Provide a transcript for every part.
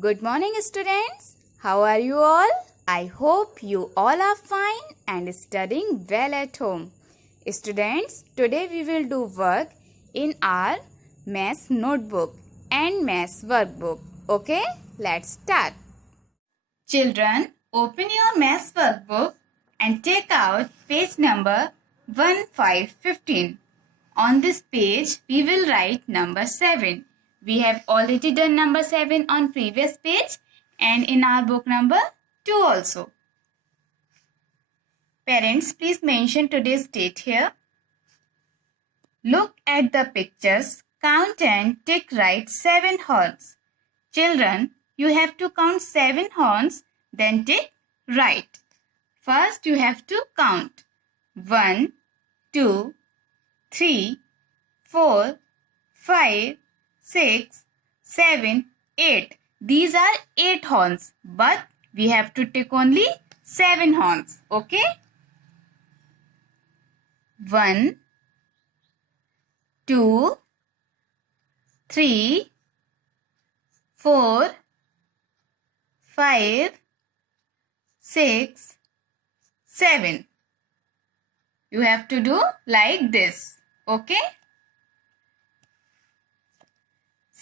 Good morning, students. How are you all? I hope you all are fine and studying well at home. Students, today we will do work in our maths notebook and maths workbook. Okay, let's start. Children, open your maths workbook and take out page number 1515. On this page, we will write number 7. We have already done number 7 on previous page and in our book number 2 also. Parents, please mention today's date here. Look at the pictures, count and tick right 7 horns. Children, you have to count 7 horns, then tick right. First, you have to count 1, 2, 3, 4, 5, 6, 7, 8. These are 8 horns, but we have to take only 7 horns. Okay? 1, 2, 3, 4, 5, 6, 7. You have to do like this. Okay?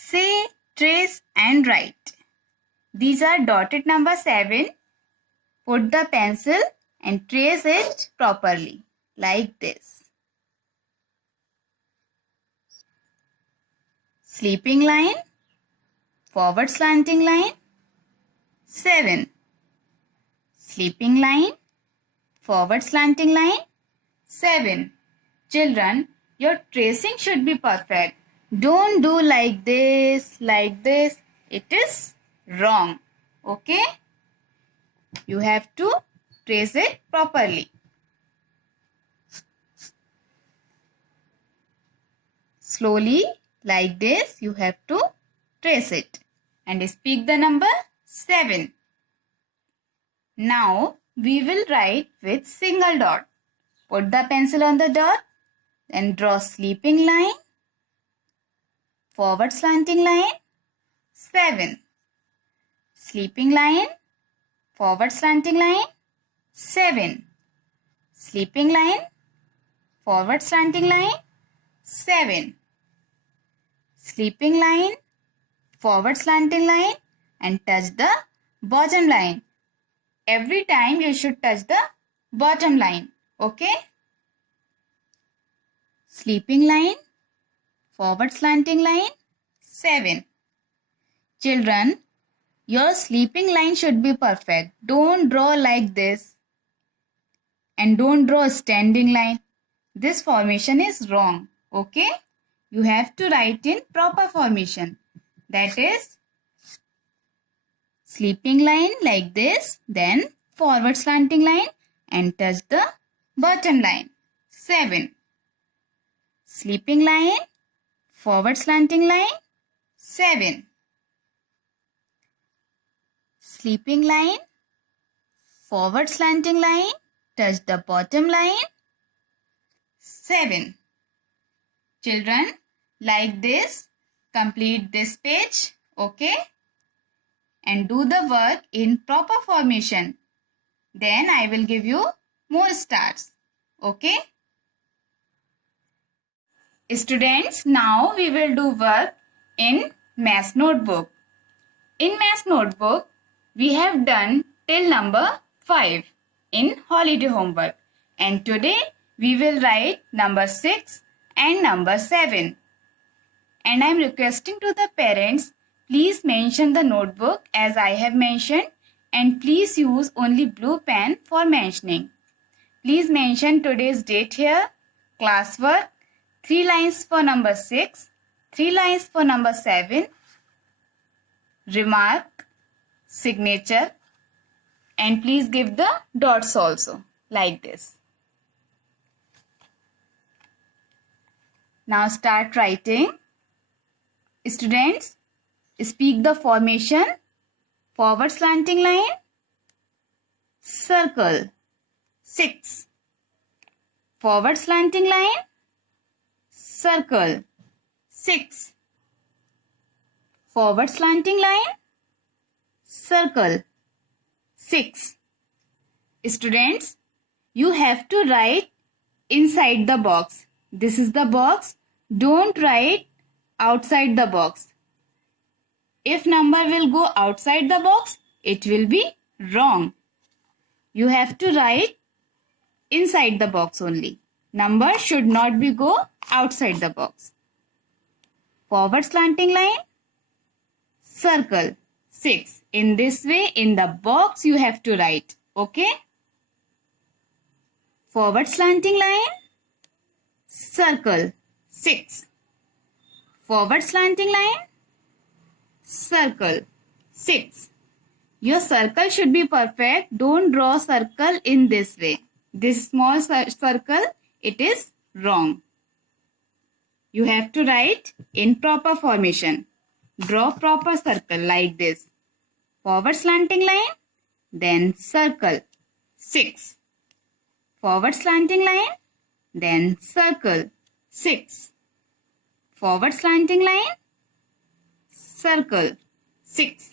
Say, trace and write. These are dotted number 7. Put the pencil and trace it properly like this. Sleeping line, forward slanting line, 7. Sleeping line, forward slanting line, 7. Children, your tracing should be perfect. Don't do like this. It is wrong. Okay? You have to trace it properly. Slowly, like this, you have to trace it. And speak the number 7. Now, we will write with single dot. Put the pencil on the dot and draw sleeping line, forward slanting line, 7. Sleeping line, forward slanting line, 7. Sleeping line, forward slanting line, 7. Sleeping line, forward slanting line and touch the bottom line. Every time you should touch the bottom line. Okay? Sleeping line, forward slanting line, 7. Children, your sleeping line should be perfect. Don't draw like this. And don't draw a standing line. This formation is wrong. Okay? You have to write in proper formation. That is, sleeping line like this, then forward slanting line and touch the bottom line. 7. Sleeping line, forward slanting line, 7. Sleeping line, forward slanting line, touch the bottom line, 7. Children, like this, complete this page, okay? And do the work in proper formation. Then I will give you more stars, okay? Students, now we will do work in maths notebook. In maths notebook, we have done till number 5 in holiday homework. And today we will write number 6 and number 7. And I am requesting to the parents, please mention the notebook as I have mentioned and please use only blue pen for mentioning. Please mention today's date here, classwork, 3 lines for number 6, 3 lines for number 7, remark, signature, and please give the dots also like this. Now start writing. Students, speak the formation, forward slanting line, circle, 6. Forward slanting line, circle, 6. Forward slanting line, circle. 6. Students, you have to write inside the box. This is the box. Don't write outside the box. If number will go outside the box, it will be wrong. You have to write inside the box only. Number should not be go outside the box. Forward slanting line, circle. 6. In this way, in the box you have to write. Okay? Forward slanting line, circle. 6. Forward slanting line, circle. 6. Your circle should be perfect. Don't draw circle in this way. This small circle, it is wrong. You have to write in proper formation. Draw proper circle like this. Forward slanting line, then circle. 6. Forward slanting line, then circle. 6. Forward slanting line, circle. 6.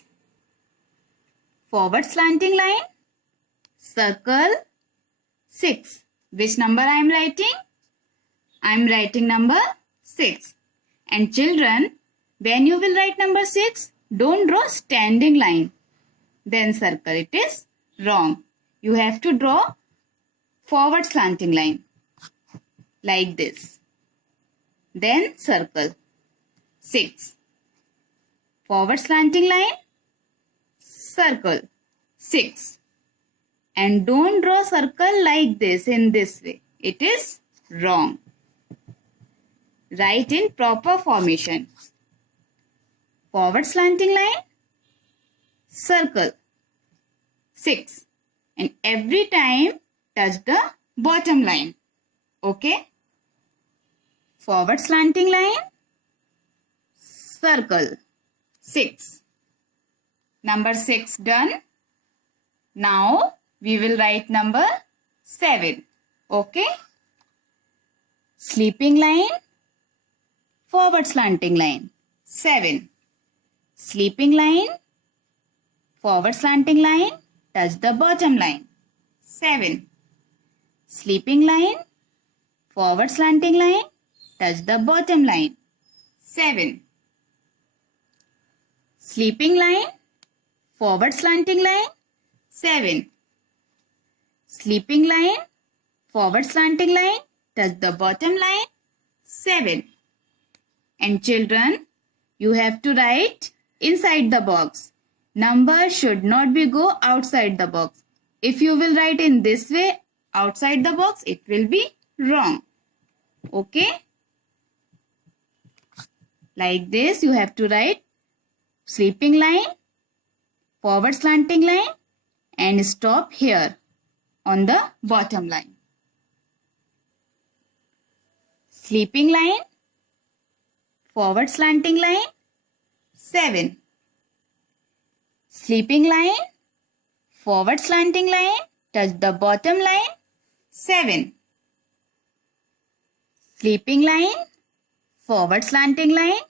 Forward slanting line, circle. 6. Which number I am writing? I am writing number 6. And children, when you will write number 6, don't draw standing line. Then circle. It is wrong. You have to draw forward slanting line. Like this. Then circle. 6. Forward slanting line. Circle. 6. And don't draw circle like this in this way. It is wrong. Write in proper formation. Forward slanting line, circle. 6. And every time touch the bottom line. Okay? Forward slanting line, circle. 6. Number 6 done. Now we will write number 7. Okay? Sleeping line, forward slanting line. 7. Sleeping line, forward slanting line, touch the bottom line. 7. Sleeping line, forward slanting line, touch the bottom line. 7. Sleeping line, forward slanting line. 7. Sleeping line, forward slanting line, touch the bottom line. 7. And children, you have to write inside the box. Number should not be go outside the box. If you will write in this way outside the box, it will be wrong. Okay? Like this, you have to write sleeping line, forward slanting line, and stop here on the bottom line. Sleeping line, forward slanting line, 7. Sleeping line, forward slanting line, touch the bottom line, 7. Sleeping line, forward slanting line,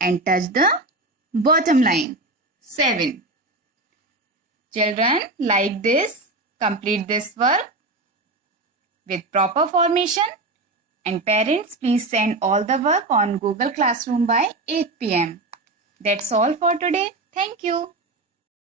and touch the bottom line, 7. Children, like this, complete this work with proper formation. And parents, please send all the work on Google Classroom by 8 p.m. That's all for today. Thank you.